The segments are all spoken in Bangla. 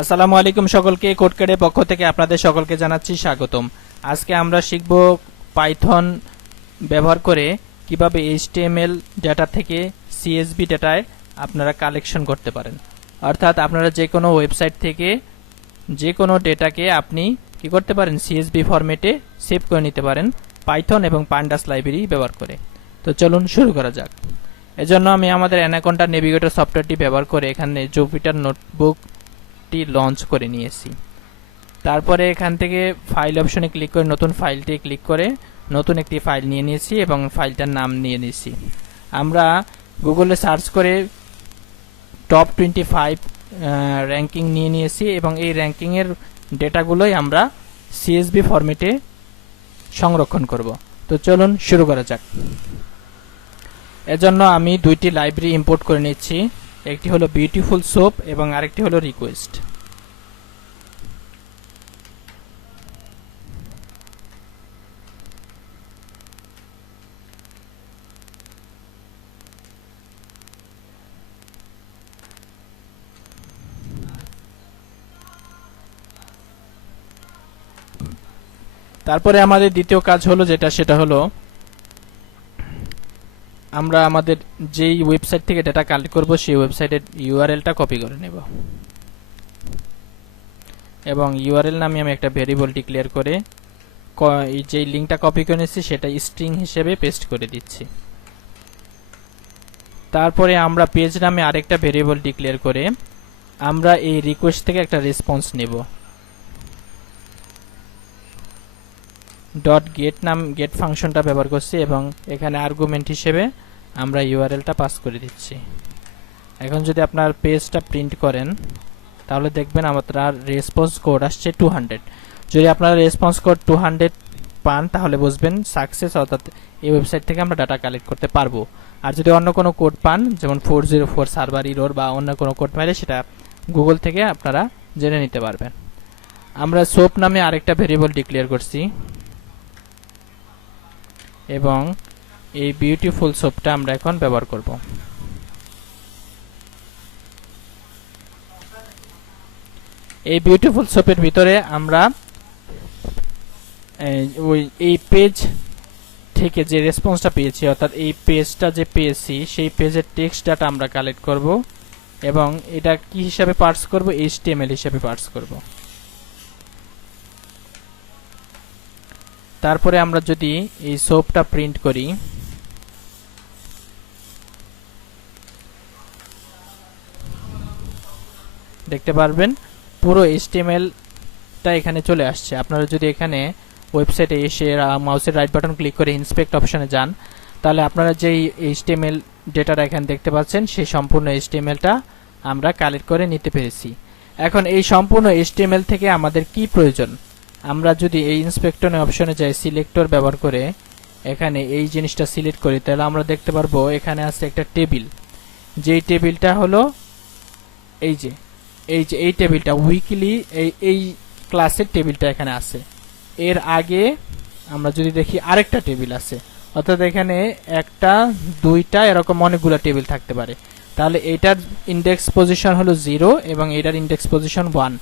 আসসালামু আলাইকুম সকলকে, কোডকার্ডের পক্ষ থেকে আপনাদের সকলকে জানাচ্ছি স্বাগতম। আজকে আমরা শিখব পাইথন ব্যবহার করে কিভাবে এইচটিএমএল ডেটা থেকে সিএসভি ডেটায় আপনারা কালেকশন করতে পারেন। অর্থাৎ আপনারা যে কোনো ওয়েবসাইট থেকে যে কোনো ডেটাকে আপনি কি করতে পারেন, সিএসভি ফরম্যাটে সেভ করে নিতে পারেন পাইথন এবং পান্ডাস লাইব্রেরি ব্যবহার করে। তো চলুন শুরু করা যাক। এজন্য আমি আমাদের অ্যানাকোন্ডা নেভিগেটর সফটওয়্যারটি ব্যবহার করে এখানে জুপিটার নোটবুক লঞ্চ করে নিয়েছি। তারপরে এখান থেকে ফাইল অপশনে ক্লিক করে নতুন ফাইলটি ক্লিক করে নতুন একটি ফাইল নিয়ে নিয়েছি এবং ফাইলটার নাম নিয়ে নিয়েছি। আমরা গুগলে সার্চ করে টপ 25 র্যাঙ্কিং নিয়ে নিয়েছি এবং এই র্যাঙ্কিংয়ের ডেটাগুলোই আমরা সিএসভি ফরম্যাটে সংরক্ষণ করব। তো চলুন শুরু করা যাক। এজন্য আমি দুইটি লাইব্রেরি ইম্পোর্ট করে নিচ্ছি। একটি হলো বিউটিফুল সোপ এবং আরেকটি হলো রিকোয়েস্ট। তারপরে আমাদের দ্বিতীয় কাজ হলো সেটা হলো আমরা আমাদের যেই ওয়েবসাইট থেকে ডেটা কালেক্ট করব সেই ওয়েবসাইটের ইউআরএলটা কপি করে নেব এবং ইউআরএল নামে আমি একটা ভেরিয়েবল ডিক্লেয়ার করে এই যে লিংকটা কপি করে নিয়েছি সেটা স্ট্রিং হিসেবে পেস্ট করে দিচ্ছি। তারপরে আমরা পেজ নামে আরেকটা ভেরিয়েবল ডিক্লেয়ার করে আমরা এই রিকোয়েস্ট থেকে একটা রেসপন্স নেব। ডট গেট ফাংশনটা ব্যবহার করছি এবং এখানে আর্গুমেন্ট হিসেবে আমরা ইউআরএলটা পাস করে দিচ্ছি। এখন যদি আপনার পেজটা প্রিন্ট করেন তাহলে দেখবেন আপনার রেসপন্স কোড আসছে 200। যদি আপনারা রেসপন্স কোড 200 পান তাহলে বুঝবেন সাকসেস, অর্থাৎ এই ওয়েবসাইট থেকে আমরা ডাটা কালেক্ট করতে পারবো। আর যদি অন্য কোনো কোড পান, যেমন 404 সার্ভার ইরর বা অন্য কোনো কোড পাইলে সেটা গুগল থেকে আপনারা জেনে নিতে পারবেন। আমরা সোপ নামে আরেকটা ভেরিয়েবল ডিক্লেয়ার করছি এবং এই বিউটিফুল সোপটা আমরা এখন ব্যবহার করব। এই বিউটিফুল সোপের ভিতরে আমরা এই পেজ থেকে যে রেসপন্সটা পেয়েছি, অর্থাৎ এই পেজটা যে পেয়েছি সেই পেজের টেক্সট ডাটা আমরা কালেক্ট করব এবং এটা কি হিসাবে পার্স করব, এইচটিএমএল হিসাবে পার্স করব। তারপরে আমরা যদি এই সোপটা প্রিন্ট করি দেখতে পারবেন পুরো এইচটিএমএলটা এখানে চলে আসছে। আপনারা যদি এখানে ওয়েবসাইটে এসে মাউসের রাইট বাটন ক্লিক করে ইন্সপেক্ট অপশনে যান তাহলে আপনারা যেই এইচটিএমএল ডেটাটা এখানে দেখতে পাচ্ছেন সেই সম্পূর্ণ এইচটিএমএলটা আমরা কালেক্ট করে নিতে পেরেছি। এখন এই সম্পূর্ণ এইচটিএমএল থেকে আমাদের কি প্রয়োজন, আমরা যদি এই ইন্সপেক্টর অপশনে যাই সিলেক্টর ব্যবহার করে এখানে এই জিনিসটা সিলেক্ট করি তাহলে আমরা দেখতে পারবো এখানে আছে একটা টেবিল। যেই টেবিলটা হলো এই টেবিলটা উইকলি এই ক্লাসের টেবিলটা এখানে আছে। এর আগে আমরা যদি দেখি আরেকটা টেবিল আছে, অর্থাৎ এখানে একটা দুইটা এরকম অনেকগুলো টেবিল থাকতে পারে। তাহলে এইটার ইন্ডেক্স পজিশন হলো 0 এবং এটার ইন্ডেক্স পজিশন 1।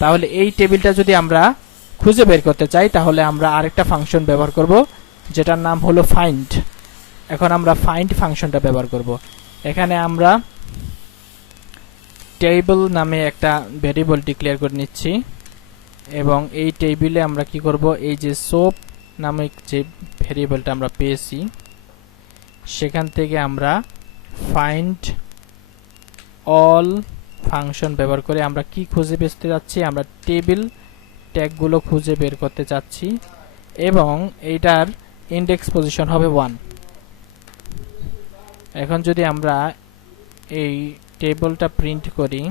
তাহলে এই টেবিলটা যদি আমরা খুঁজে বের করতে চাই তাহলে আমরা আরেকটা ফাংশন ব্যবহার করব যেটার নাম হলো ফাইন্ড। এখন আমরা ফাইন্ড ফাংশনটা ব্যবহার করব। এখানে আমরা টেবিল নামে একটা ভেরিয়েবল ডিক্লেয়ার করে নিচ্ছি এবং এই টেবিলে আমরা কি করব, এই যে সোপ নামে যে ভেরিয়েবলটা আমরা পেয়েছি সেখান থেকে আমরা ফাইন্ড অল ফাংশন ব্যবহার করে আমরা কি খুঁজে পেতে যাচ্ছি, আমরা টেবিল ট্যাগগুলো খুঁজে বের করতে চাচ্ছি এবং এইটার ইন্ডেক্স পজিশন হবে 1। এখন যদি আমরা এই টেবিলটা প্রিন্ট করি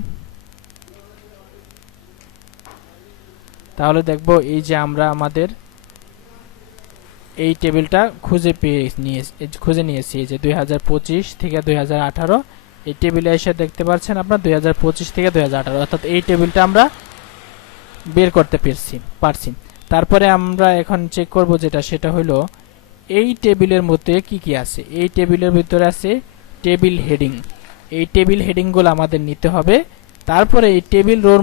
তাহলে দেখব এই যে আমরা আমাদের এই টেবিলটা খুঁজে নিয়েছি। এই যে 2025 থেকে 2018 এই টেবিলে এসে দেখতে পাচ্ছেন আপনার 2025 থেকে 2018, অর্থাৎ এই টেবিলটা আমরা বের করতে পারছি। তারপরে আমরা এখন চেক করব সেটা হলো এই টেবিলের মধ্যে কি কি আছে। এই টেবিলের ভিতরে আছে টেবিল হেডিং। এই টেবিল হেডিংগুলো আমাদের নিতে হবে তারপরে এই টেবিল রোর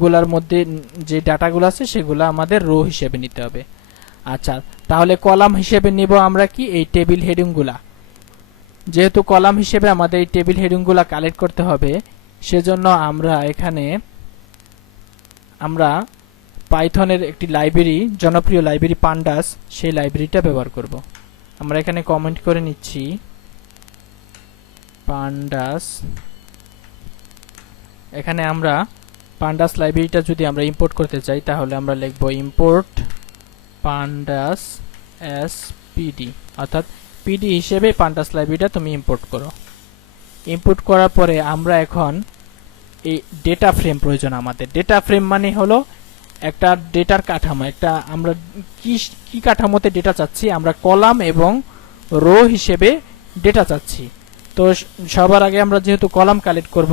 গুলার মধ্যে যে ডাটাগুলো আছে সেগুলো আমাদের রো হিসেবে নিতে হবে। আচ্ছা, তাহলে কলাম হিসেবে নিব আমরা কি এই টেবিল হেডিং গুলা। যেহেতু কলাম হিসেবে আমাদের এই টেবিল হেডিং গুলা কালেক্ট করতে হবে, সেজন্য আমরা এখানে পাইথনের একটি লাইব্রেরি, জনপ্রিয় লাইব্রেরি পান্ডাস, সেই লাইব্রেরিটা ব্যবহার করব। আমরা এখানে কমেন্ট করে নিচ্ছি পান্ডাস। এখানে আমরা পান্ডাস লাইব্রেরিটা যদি আমরা ইম্পোর্ট করতে চাই তাহলে আমরা লিখব ইম্পোর্ট পান্ডাস এসপিডি, অর্থাৎ পিডি হিসেবে পান্ডাস লাইব্রেরিটা তুমি ইম্পোর্ট করো। ইম্পোর্ট করার পরে আমরা এখন এই ডেটা ফ্রেম প্রয়োজন আমাদের। ডেটা ফ্রেম মানে হলো একটা ডেটার কাঠামো, একটা আমরা কি কাঠামোতে ডেটা চাচ্ছি, আমরা কলাম এবং রো হিসেবে ডেটা চাচ্ছি। তো সবার আগে আমরা যেহেতু কলাম কালেক্ট করব,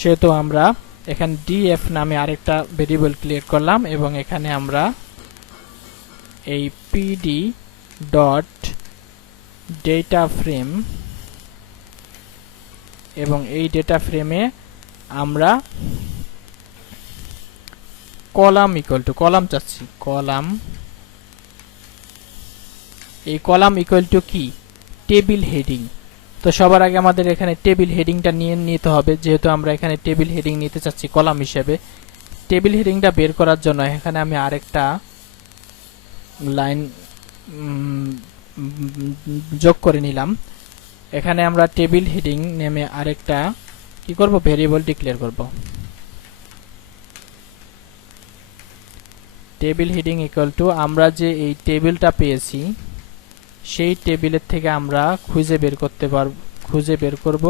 সেহেতু আমরা এখানে ডিএফ নামে আরেকটা ভেরিয়েবল ক্রিয়েট করলাম এবং এখানে আমরা এই পিডি ডট ডেটা ফ্রেম, এবং এই ডেটা ফ্রেমে আমরা কলাম ইকুয়াল টু কলাম চাচ্ছি, কলাম। এই কলাম ইকুয়াল টু কি, টেবিল হেডিং। তো সবার আগে আমাদের এখানে টেবিল হেডিংটা নিয়ে নিতে হবে, যেহেতু আমরা এখানে টেবিল হেডিং নিতে চাচ্ছি কলাম হিসেবে। টেবিল হেডিংটা বের করার জন্য এখানে আমি আরেকটা লাইন যোগ করে নিলাম। এখানে আমরা টেবিল হেডিং নেমে আরেকটা কি করব, ভেরিয়েবল ডিক্লেয়ার করব। টেবিল হেডিং ইকুয়াল টু আমরা যে এই টেবিলটা পেয়েছি সেই টেবিলের থেকে আমরা খুঁজে বের করব।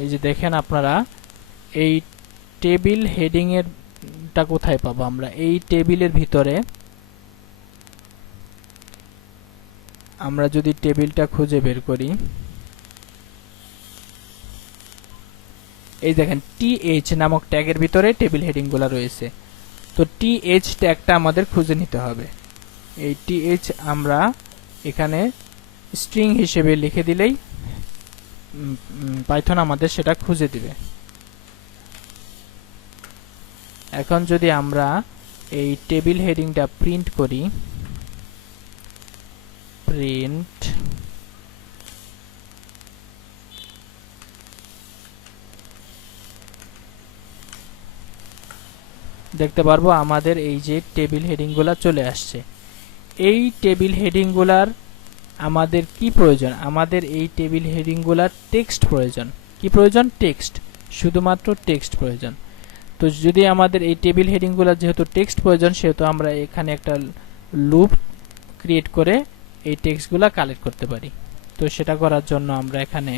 এই যে দেখেন আপনারা, এই টেবিল হেডিং এরটা কোথায় পাবো আমরা, এই টেবিলের ভিতরে আমরা যদি টেবিলটা খুঁজে বের করি, এই দেখেন টিএইচ নামক ট্যাগের ভিতরে টেবিল হেডিং গুলা রয়েছে। তো টিএইচ ট্যাগটা আমাদের খুঁজে নিতে হবে। এই টিএইচ আমরা এখানে স্ট্রিং হিসেবে লিখে দিলেই পাইথন আমাদের সেটা খুঁজে দিবে। এখন যদি আমরা এই টেবিল হেডিংটা প্রিন্ট করি, প্রিন্ট দেখতে পারবো আমাদের এই যে টেবিল হেডিং গুলা চলে আসছে। এই টেবিল হেডিং গুলার আমাদের কি প্রয়োজন, আমাদের এই টেবিল হেডিং গুলার টেক্সট প্রয়োজন। কি প্রয়োজন, টেক্সট, শুধুমাত্র টেক্সট প্রয়োজন। তো যদি আমাদের এই টেবিল হেডিং গুলার যেহেতু টেক্সট প্রয়োজন, সেহেতু আমরা এখানে একটা লুপ ক্রিয়েট করে এই টেক্সট গুলা কালেক্ট করতে পারি। তো সেটা করার জন্য আমরা এখানে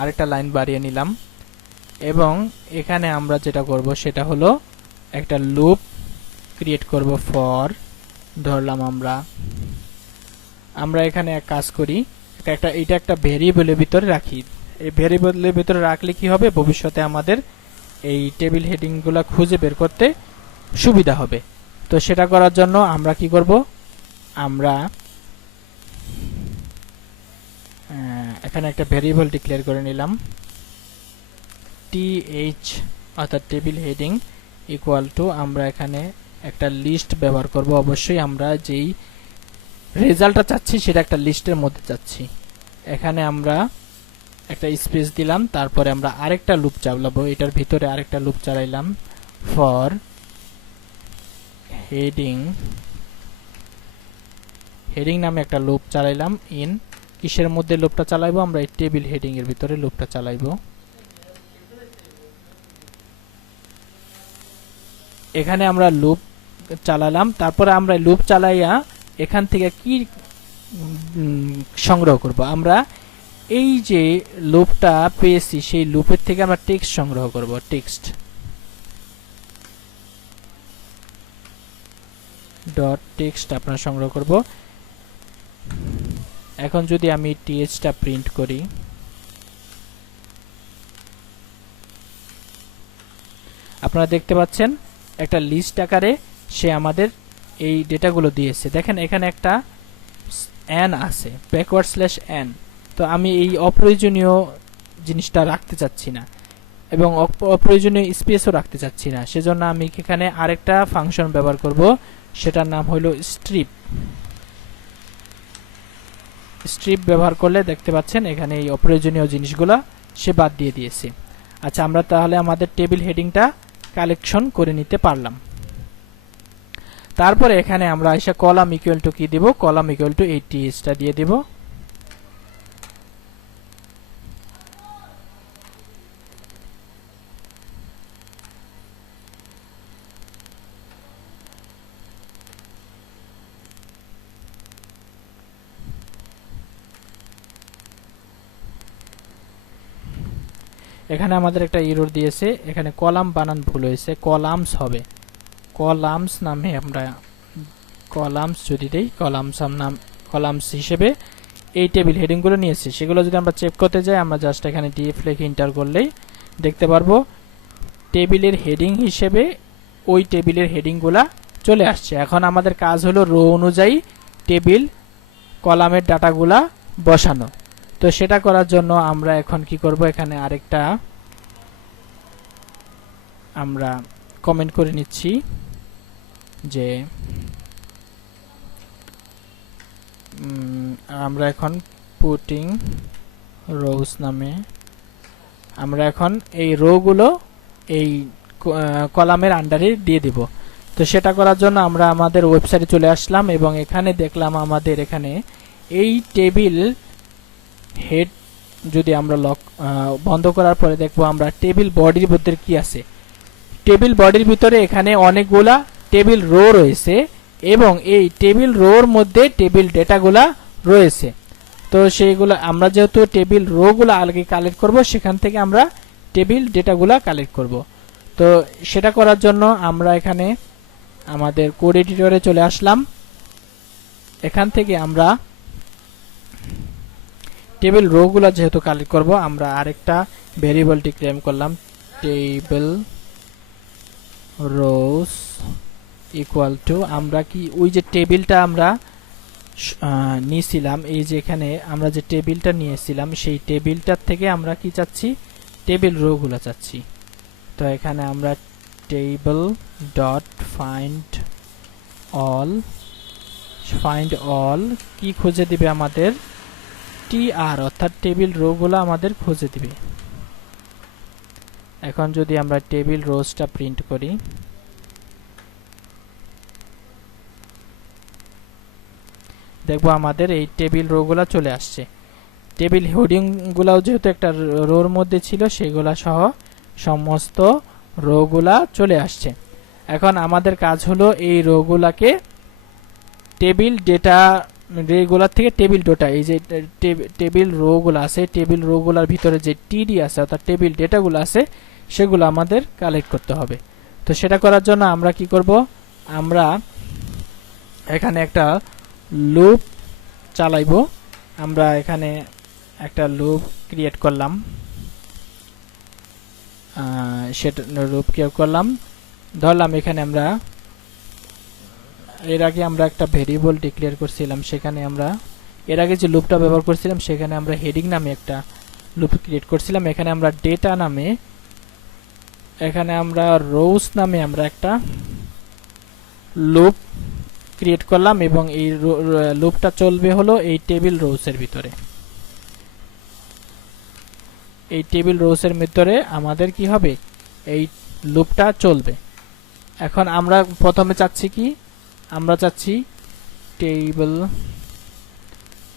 আরেকটা লাইন বাড়িয়ে নিলাম এবং এখানে আমরা যেটা করব সেটা হলো একটা লুপ ক্রিয়েট করব ফর, ধরলাম আমরা এখানে এক কাজ করি, এটা একটা ভেরিয়েবলের ভিতরে রাখি। এই ভেরিয়েবলের ভিতরে রাখলে কি হবে, ভবিষ্যতে আমাদের এই টেবিল হেডিং গুলা খুঁজে বের করতে সুবিধা হবে। তো সেটা করার জন্য আমরা কি করব, আমরা এখানে একটা ভেরিয়েবল ডিক্লেয়ার করে নিলাম, টিএইচ অর্থাৎ টেবিল হেডিং ইকুয়াল টু, আমরা এখানে একটা লিস্ট ব্যবহার করব। অবশ্যই আমরা যেই রেজাল্টটা চাচ্ছি সেটা একটা লিস্টের মধ্যে চাচ্ছি। এখানে আমরা একটা স্পেস দিলাম, তারপরে আমরা আরেকটা লুপ চালাবো, এটার ভিতরে আরেকটা লুপ চালাইলাম ফর হেডিং নামে একটা লুপ চালাইলাম। ইন কিসের মধ্যে লুপটা চালাইবো, আমরা এই টেবিল হেডিং এর ভিতরে লুপটা চালাইবো। এখানে আমরা লুপ চালালাম, তারপরে আমরা লুপ চালাইয়া এখান থেকে কি সংগ্রহ করব, আমরা এই যে লুপটা পেয়েছি সেই লুপের থেকে আমরা টেক্সট সংগ্রহ করব, টেক্সট ডট টেক্সট আপনারা সংগ্রহ করব। এখন যদি আমি টিএইচটা প্রিন্ট করি, আপনারা দেখতে পাচ্ছেন একটা লিস্ট আকারে সে আমাদের এই ডেটাগুলো দিয়েছে। দেখেন এখানে একটা n আছে, ব্যাকওয়ার্ড স্ল্যাশ n। তো আমি এই অপ্রয়োজনীয় জিনিসটা রাখতে চাচ্ছি না এবং অপ্রয়োজনীয় স্পেসও রাখতে চাচ্ছি না, সেজন্য আমি এখানে আরেকটা ফাংশন ব্যবহার করব, সেটার নাম হলো স্ট্রিপ। স্ট্রিপ ব্যবহার করলে দেখতে পাচ্ছেন এখানে এই অপ্রয়োজনীয় জিনিসগুলা সে বাদ দিয়ে দিয়েছে। আচ্ছা, আমরা তাহলে আমাদের টেবিল হেডিংটা কালেকশন করে নিতে পারলাম। তারপরে এখানে আমরা এসে কলাম ইকুয়াল টু কি দিব, কলাম ইকুয়াল টু এই টিএসটা দিয়ে দিব। এখানে আমাদের একটা এরর দিয়েছে, এখানে কলাম বানান ভুল হয়েছে, কলামস হবে, কলামস নামে আমরা কলামস যদি দেই, কলামস হিসেবে এই টেবিল হেডিংগুলো নিয়েছি। সেগুলো যদি আমরা চেক করতে যাই, আমরা জাস্ট এখানে ডিএফ লিখে এন্টার করলেই দেখতে পারবো টেবিলের হেডিং হিসেবে ওই টেবিলের হেডিংগুলা চলে আসছে। এখন আমাদের কাজ হলো রো অনুযায়ী টেবিল কলামের ডাটাগুলা বসানো। তো সেটা করার জন্য আমরা এখন কি করব, এখানে আরেকটা আমরা কমেন্ট করে নিচ্ছি যে আমরা এখন পুটিং রোজ নামে আমরা এখন এই রোগুলো এই কলামের আন্ডারে দিয়ে দিব। তো সেটা করার জন্য আমরা আমাদের ওয়েবসাইটে চলে আসলাম এবং এখানে দেখলাম আমাদের এখানে এই টেবিল হেড যদি আমরা বন্ধ করার পরে দেখবো আমরা টেবিল বডির ভিতরে কি আছে। টেবিল বডির ভিতরে এখানে অনেকগুলা টেবিল রো রয়েছে এবং এই টেবিল রোর মধ্যে টেবিল ডেটাগুলা রয়েছে। তো সেইগুলো আমরা যেহেতু টেবিল রোগুলো আগে কালেক্ট করব, সেখান থেকে আমরা টেবিল ডেটাগুলা কালেক্ট করব। তো সেটা করার জন্য আমরা এখানে আমাদের কোড এডিটরে চলে আসলাম। এখান থেকে আমরা টেবিল রোগুলা যেহেতু কালেক্ট করব, আমরা আরেকটা ভেরিয়েবল ডিক্লেয়ার করলাম, টেবিল রোস ইকুয়াল টু আমরা কি ওই যে টেবিলটা আমরা নিয়েছিলাম, এই যে এখানে আমরা যে টেবিলটা নিয়েছিলাম সেই টেবিলটার থেকে আমরা কি চাচ্ছি, টেবিল রোগুলা চাচ্ছি। তো এখানে আমরা টেবিল ডট ফাইন্ড অল কি খুঁজে দিবে আমাদের, টিআর, অর্থাৎ টেবিল রোগুলা আমাদের খুঁজে দিবে। এখন যদি আমরা টেবিল রোজটা প্রিন্ট করি, দেখবো আমাদের এই টেবিল রোগুলা চলে আসছে। টেবিল হেডিং গুলাও যেহেতু একটা রোর মধ্যে ছিল, সেগুলা সহ সমস্ত রোগুলা চলে আসছে। এখন আমাদের কাজ হলো এই রোগুলাকে টেবিল ডেটা রেগুলার থেকে টেবিল ডেটা, এই যে টেবিল রোগুলো আছে, টেবিল রোগুলার ভিতরে যে টিডি আছে অর্থাৎ টেবিল ডেটাগুলো আছে, সেগুলো আমাদের কালেক্ট করতে হবে। তো সেটা করার জন্য আমরা কি করব, আমরা এখানে একটা লুপ চালাইবো। আমরা এখানে একটা লুপ ক্রিয়েট করলাম, সেটা লুপ ক্রিয়েট করলাম, ধরলাম এখানে আমরা এর আগে আমরা একটা ভেরিয়েবল ডিক্লেয়ার করছিলাম, সেখানে আমরা এর আগে যে লুপটা ব্যবহার করছিলাম সেখানে আমরা হেডিং নামে একটা লুপ ক্রিয়েট করছিলাম। এখানে আমরা ডেটা নামে, এখানে আমরা রোজ নামে আমরা একটা লুপ ক্রিয়েট করলাম এবং এই লুপটা চলবে হলো এই টেবিল রোজের ভিতরে। এই টেবিল রোজের ভিতরে আমাদের কি হবে, এই লুপটা চলবে। এখন আমরা প্রথমে চাচ্ছি কি, আমরা চাচ্ছি টেবিল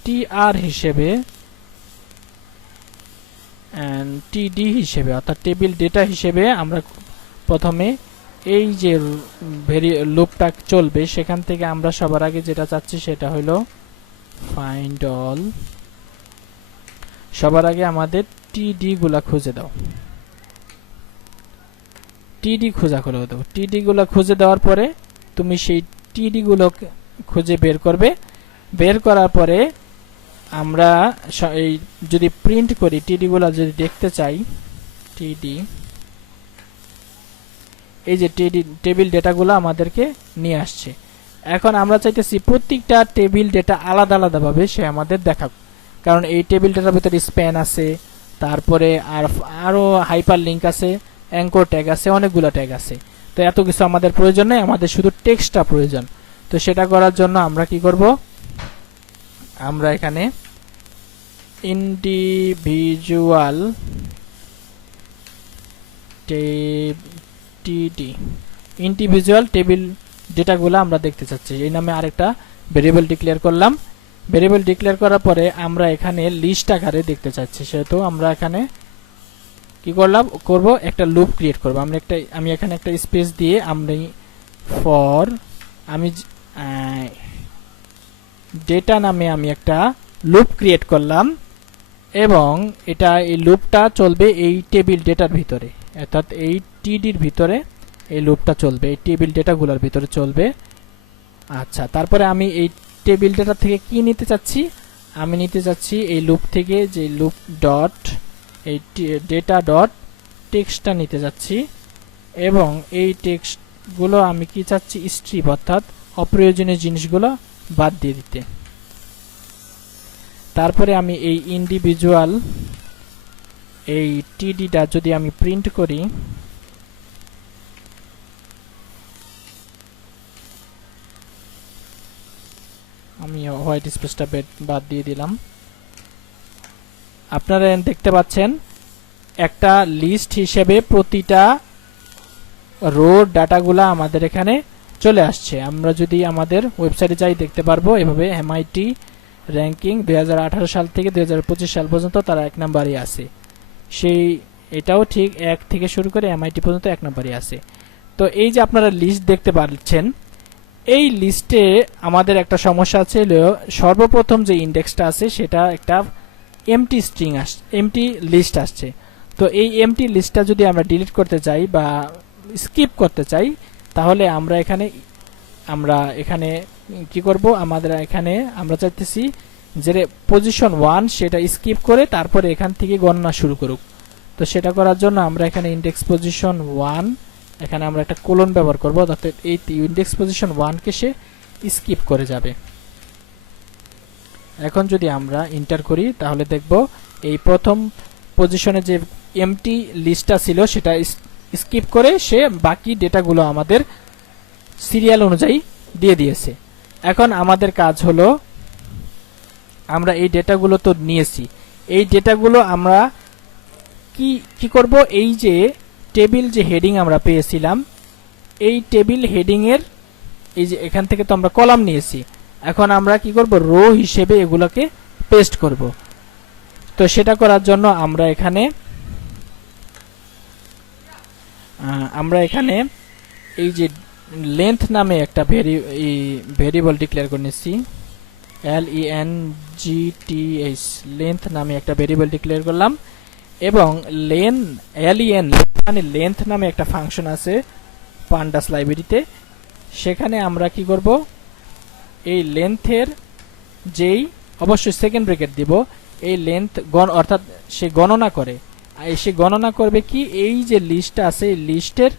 টিআর হিসেবে এন্ড টিডি হিসেবে অর্থাৎ টেবিল ডেটা হিসেবে আমরা প্রথমে এই যে লুপটা চলবে সেখান থেকে আমরা সবার আগে যেটা চাচ্ছি সেটা হলো ফাইন্ড অল। সবার আগে আমাদের টিডি গুলা খুঁজে দাও, টিডি খোঁজা করে দাও। টিডি গুলা খুঁজে দেওয়ার পরে তুমি সেই টিডি গুলো খুঁজে বের করবে। বের করার পরে আমরা এই যদি প্রিন্ট করি, টিডি গুলা যদি দেখতে চাই, টিডি এই যে টেবিল ডেটাগুলো আমাদেরকে নিয়ে আসছে। এখন আমরা চাইতেছি প্রত্যেকটা টেবিল ডেটা আলাদা আলাদা ভাবে সে আমাদের দেখাক। কারণ এই টেবিলটার ভিতরে স্প্যান আছে, তারপরে আরো হাইপার লিঙ্ক আছে, অ্যাঙ্কর ট্যাগ আছে, অনেকগুলো ট্যাগ আছে। তো এত কিছু আমাদের প্রয়োজন নেই, আমাদের শুধু টেক্সটটা প্রয়োজন। তো সেটা করার জন্য আমরা কি করব, আমরা এখানে ইন্ডিভিজুয়াল ইন্ডিভিজুয়াল টেবিল ডেটাগুলো আমরা দেখতে চাচ্ছি, এই নামে আরেকটা ভেরিয়েবল ডিক্লেয়ার করলাম। ভেরিয়েবল ডিক্লেয়ার করার পরে আমরা এখানে লিস্ট আকারে দেখতে চাচ্ছি, সেহেতু আমরা এখানে কি করব, একটা লুপ ক্রিয়েট করব। আমি এখানে একটা স্পেস দিয়ে আমরা ফর ডেটা নামে আমি একটা লুপ ক্রিয়েট করলাম, এবং এই লুপটা চলবে এই টেবিল ডেটার ভিতরে, অর্থাৎ এই টিডির ভিতরে এই লুপটা চলবে, এই টেবিল ডেটাগুলোর ভিতরে চলবে। আচ্ছা, তারপরে আমি এই টেবিল ডেটা থেকে কি নিতে চাচ্ছি, আমি নিতে চাচ্ছি এই লুপ থেকে যে লুপ ডট এই ডেটা ডট টেক্সটটা নিতে যাচ্ছি, এবং এই টেক্সটগুলো আমি কি চাচ্ছি, স্ট্রিপ অর্থাৎ অপ্রয়োজনীয় জিনিসগুলো বাদ দিয়ে দিতে। তারপরে আমি এই ইন্ডিভিজুয়াল এই টিডিটা যদি আমি প্রিন্ট করি, আমি হোয়াইট স্পেসটা বাদ দিয়ে দিলাম। আপনারা দেখতে পাচ্ছেন একটা লিস্ট হিসেবে প্রতিটা রো ডাটাগুলা আমাদের এখানে চলে আসছে। আমরা যদি আমাদের ওয়েবসাইটে যাই দেখতে পারবো এভাবে এমআইটি র্যাঙ্কিং 2018 সাল থেকে 2025 সাল পর্যন্ত তারা 1 নম্বরে আছে। সেই এটাও ঠিক 1 থেকে শুরু করে এমআইটি পর্যন্ত 1 নম্বরে আছে। তো এই যে আপনারা লিস্ট দেখতে পাচ্ছেন, এই লিস্টে আমাদের একটা সমস্যা আছে, সর্বপ্রথম যে ইন্ডেক্সটা আছে সেটা একটা এমটি স্ট্রিং এমটি লিস্ট আসছে। তো এই এমটি লিস্টটা যদি আমরা ডিলিট করতে চাই বা স্কিপ করতে চাই, তাহলে আমরা এখানে কি করব, আমরা চাইতেছি যে পজিশন 1 সেটা স্কিপ করে তারপরে এখান থেকে গণনা শুরু করুক। তো সেটা করার জন্য আমরা এখানে ইন্ডেক্স পজিশন 1 এখানে আমরা একটা কোলন ব্যবহার করব, অর্থাৎ এই ইন্ডেক্স পজিশন 1 কে সে স্কিপ করে যাবে। এখন যদি আমরা এন্টার করি তাহলে দেখব এই প্রথম পজিশনে যে এমটি লিস্টটা ছিল সেটা স্কিপ করে সে বাকি ডেটাগুলো আমাদের সিরিয়াল অনুযায়ী দিয়ে দিয়েছে। এখন আমাদের কাজ হলো, আমরা এই ডেটাগুলো তো নিয়েছি, এই ডেটাগুলো আমরা কি করব, এই যে টেবিল যে হেডিং আমরা পেয়েছিলাম, এই টেবিল হেডিং এর এই যে এখান থেকে তো আমরা কলাম নিয়েছি, এখন আমরা কি করব, রো হিসেবে এগুলোকে পেস্ট করব। তো সেটা করার জন্য আমরা এখানে এই যে লেন্থ নামে একটা ভেরিয়েবল ডিক্লেয়ার করে নিচ্ছি, LENGTH লেন্থ নামে একটা ভেরিয়েবল ডিক্লেয়ার করলাম, এবং len মানে লেন্থ নামে একটা ফাংশন আছে পান্ডাস লাইব্রেরিতে, সেখানে আমরা কি করব, এই লেন্থের যেই অবশ্যই সেকেন্ড ব্র্যাকেট দিব, এই লেন্থ অর্থাৎ সে গণনা করে, সে গণনা করবে কি, এই যে লিস্টটা আছে এই লিস্টের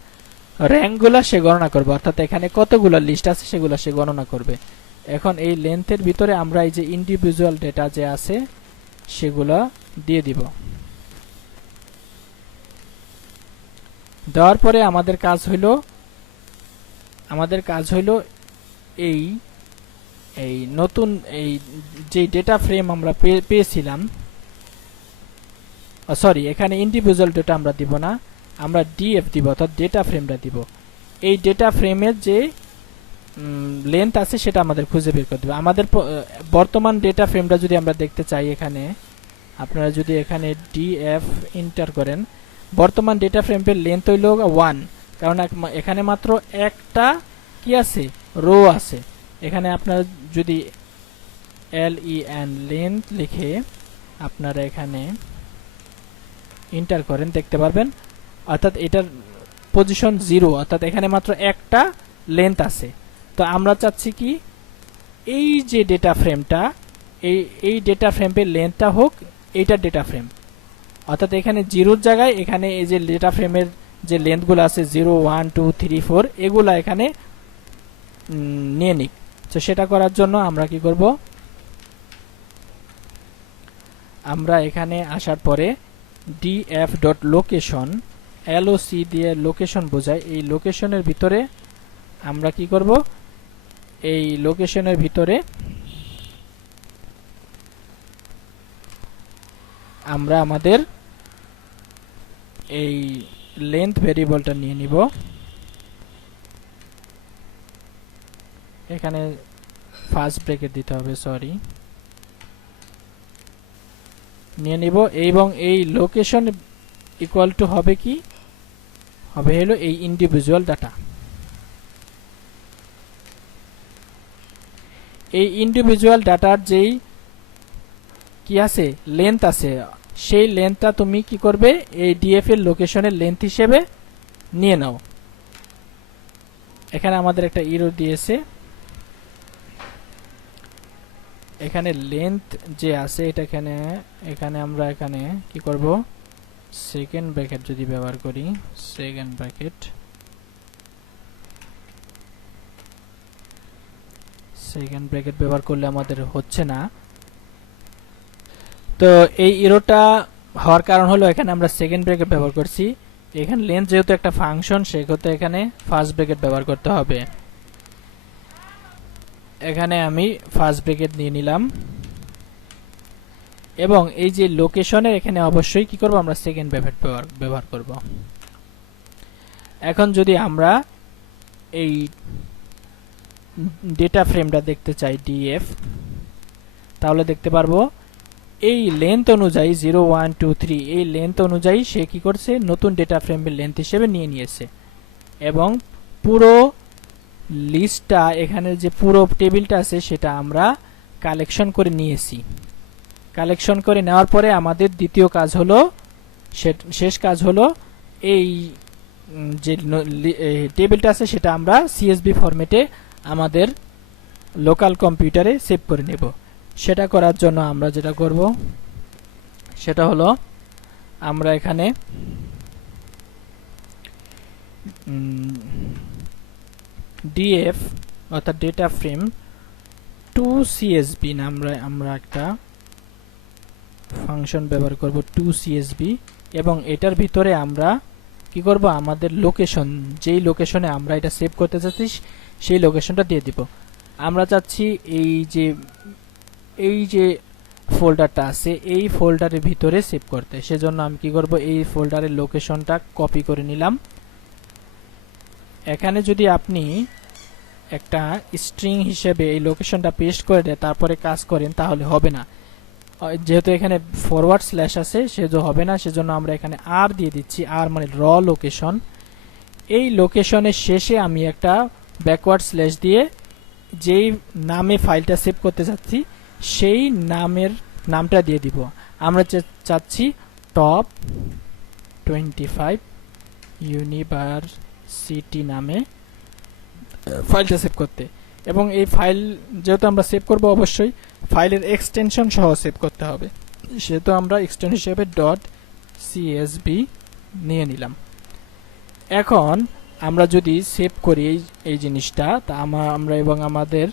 র্যাঙ্কগুলা সে গণনা করবে, অর্থাৎ এখানে কতগুলো লিস্ট আছে সেগুলো সে গণনা করবে। এখন এই লেন্থের ভিতরে আমরা এই যে ইন্ডিভিজুয়াল ডেটা যে আছে সেগুলো দিয়ে দিব। দেওয়ার পরে আমাদের কাজ হইল এই নতুন এই যে ডেটা ফ্রেম আমরা পেয়েছিলাম, সরি এখানে ইন্ডিভিজুয়াল ডেটা আমরা দিব না, আমরা ডিএফ দিব, অর্থাৎ ডেটা ফ্রেমটা দিব। এই ডেটা ফ্রেমের যে লেন্থ আছে সেটা আমাদের খুঁজে বের করতে হবে। আমাদের বর্তমান ডেটা ফ্রেমটা যদি আমরা দেখতে চাই, এখানে আপনারা যদি এখানে ডিএফ এন্টার করেন, বর্তমান ডেটা ফ্রেমের লেন্থ হইল 1, কারণ এখানে মাত্র একটা কি আছে, রো আছে। এখানে আপনারা যদি LEN লেন্থ লিখে আপনারা এখানে এন্টার করেন দেখতে পারবেন, অর্থাৎ এটার পজিশন 0, অর্থাৎ এখানে মাত্র একটা লেন্থ আছে। তো আমরা চাচ্ছি কি, এই যে ডেটা ফ্রেমটা এই ডেটা ফ্রেমের লেন্থটা হোক এইটা ডেটা ফ্রেম, অর্থাৎ এখানে 0 জায়গায় এখানে এই যে ডেটা ফ্রেমের যে লেন্থগুলো আছে 0 1 2 3 4 এগুলা এখানে নিয়ে নিক। তো সেটা করার জন্য আমরা কি করব, আমরা এখানে আসার পরে df.location LOC দিয়ে লোকেশন বোঝায়, এই লোকেশনের ভিতরে আমরা কি করব, এই লোকেশনের ভিতরে আমরা আমাদের এই লেন্থ ভেরিয়েবলটা নিয়ে নিব। এখানে ফার্স্ট ব্র্যাকেট দিতে হবে, সরি, নিয়ে নিব এবং এই লোকেশন ইকুয়াল টু হবে কি, হবে হলো এই ইন্ডিভিজুয়াল ডাটা। এই ইন্ডিভিজুয়াল ডাটার যেই কি আছে, লেন্থ আছে, সেই লেন্থটা তুমি কি করবে, এই ডিএফ এর লোকেশনের লেন্থ হিসেবে নিয়ে নাও। এখানে আমাদের একটা এরর দিয়েছে, এখানে লেন্থ যে আছে এটা এখানে আমরা এখানে কি করব, সেকেন্ড ব্র্যাকেট যদি ব্যবহার করি, সেকেন্ড ব্র্যাকেট ব্যবহার করলে আমাদের হচ্ছে না। তো এই এররটা হওয়ার কারণ হলো এখানে আমরা সেকেন্ড ব্র্যাকেট ব্যবহার করছি, এখানে লেন্থ যেহেতু একটা ফাংশন সেক্ষেত্রে এখানে ফার্স্ট ব্র্যাকেট ব্যবহার করতে হবে। এখানে আমি ফার্স্ট ব্র্যাকেট নিয়ে নিলাম এবং এই যে লোকেশনের এখানে অবশ্যই কি করব, আমরা সেকেন্ড ব্র্যাকেট ব্যবহার করব। এখন যদি আমরা এই ডেটা ফ্রেমটা দেখতে চাই ডিএফ, তাহলে দেখতে পারবো এই লেন্থ অনুযায়ী 0 1 2 3 এই লেন্থ অনুযায়ী সে কি করছে, নতুন ডেটা ফ্রেমের লেন্থ হিসেবে নিয়ে নিয়েছে এবং পুরো লিস্টটা, এখানে যে পুরো টেবিলটা আছে সেটা আমরা কালেকশন করে নিয়েছি। কালেকশন করে নেওয়ার পরে আমাদের দ্বিতীয় কাজ হলো, শেষ কাজ হলো এই যে টেবিলটা আছে সেটা আমরা সিএসভি ফরম্যাটে আমাদের লোকাল কম্পিউটারে সেভ করে নেব। সেটা করার জন্য আমরা যেটা করব সেটা হলো, আমরা এখানে ডিএফ অর্থাৎ ডেটা ফ্রেম টু সিএসবি নামে আমরা একটা ফাংশন ব্যবহার করব, টু সিএসবি, এবং এটার ভিতরে আমরা কি করব, আমাদের লোকেশন, যেই লোকেশনে আমরা এটা সেভ করতে চাচ্ছি সেই লোকেশনটা দিয়ে দিব। আমরা চাচ্ছি এই যে ফোল্ডারটা আছে এই ফোল্ডারের ভিতরে সেভ করতে, সেজন্য আমি কি করব, এই ফোল্ডারের লোকেশনটা কপি করে নিলাম। এখানে যদি আপনি একটা স্ট্রিং হিসেবে এই লোকেশনটা পেস্ট করে দেয় তারপরে কাজ করেন তাহলে হবে না, যেহেতু এখানে ফরওয়ার্ড স্ল্যাশ আছে সেজন্য হবে না, সেজন্য আমরা এখানে আর দিয়ে দিচ্ছি, আর মানে র লোকেশন। এই লোকেশনের শেষে আমি একটা ব্যাকওয়ার্ড স্ল্যাশ দিয়ে যেই নামে ফাইলটা সেভ করতে চাচ্ছি সেই নামটা দিয়ে দিব। আমরা চাচ্ছি টপ 25 ইউনিভার্সিটি নামে ফাইলটা সেভ করতে, এবং এই ফাইল যেহেতু আমরা সেভ করব অবশ্যই ফাইলের এক্সটেনশন সহ সেভ করতে হবে, সেহেতু আমরা এক্সটেনশন হিসেবে .csv নিয়ে নিলাম। এখন আমরা যদি সেভ করি এই জিনিসটা, তা আমরা এবং আমাদের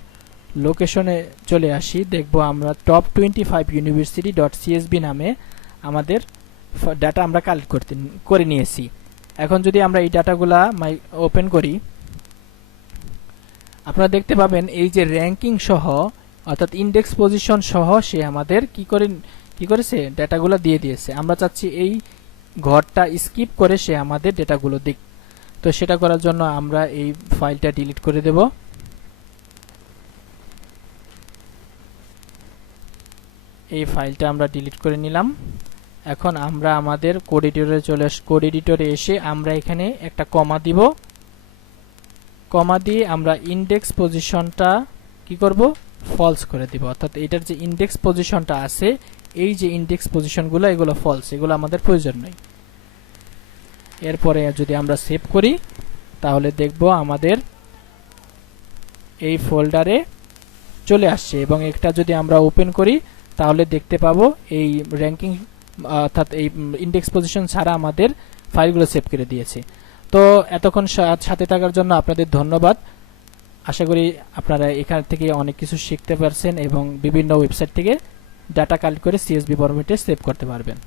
লোকেশনে চলে আসি, দেখব আমরা টপ 25 ইউনিভার্সিটি .csv নামে আমাদের ডাটা আমরা কালেক্ট করে নিয়েছি। এখন যদি আমরা এই ডাটাগুলা ওপেন করি, আপনারা দেখতে পাবেন এই যে র্যাঙ্কিং সহ অর্থাৎ ইন্ডেক্স পজিশন সহ সে আমাদের কি করেছে, ডাটাগুলো দিয়ে দিয়েছে। আমরা চাচ্ছি এই ঘরটা স্কিপ করে সে আমাদের ডাটাগুলো দিক, তো সেটা করার জন্য আমরা এই ফাইলটা ডিলিট করে দেব। এই ফাইলটা আমরা ডিলিট করে নিলাম। এখন আমরা আমাদের কোড এডিটরে এসে আমরা এখানে একটা কমা দিব, কমা দিয়ে আমরা ইন্ডেক্স পজিশনটা কি করব, ফলস করে দিব, অর্থাৎ এটার যে ইন্ডেক্স পজিশনটা আছে এই যে ইন্ডেক্স পজিশনগুলো এগুলো ফলস, এগুলো আমাদের প্রয়োজন নেই। এরপরে যদি আমরা সেভ করি তাহলে দেখব আমাদের এই ফোল্ডারে চলে আসছে, এবং একটা যদি আমরা ওপেন করি তাহলে দেখতে পাবো এই র্যাঙ্কিং অর্থাৎ এই ইন্ডেক্স পজিশন ছাড়া আমাদের ফাইলগুলো সেভ করে দিয়েছে। তো এতক্ষণ সাথে থাকার জন্য আপনাদের ধন্যবাদ। আশা করি আপনারা এখান থেকে অনেক কিছু শিখতে পারছেন এবং বিভিন্ন ওয়েবসাইট থেকে ডাটা কালেক্ট করে সিএসভি ফরম্যাটে সেভ করতে পারবেন।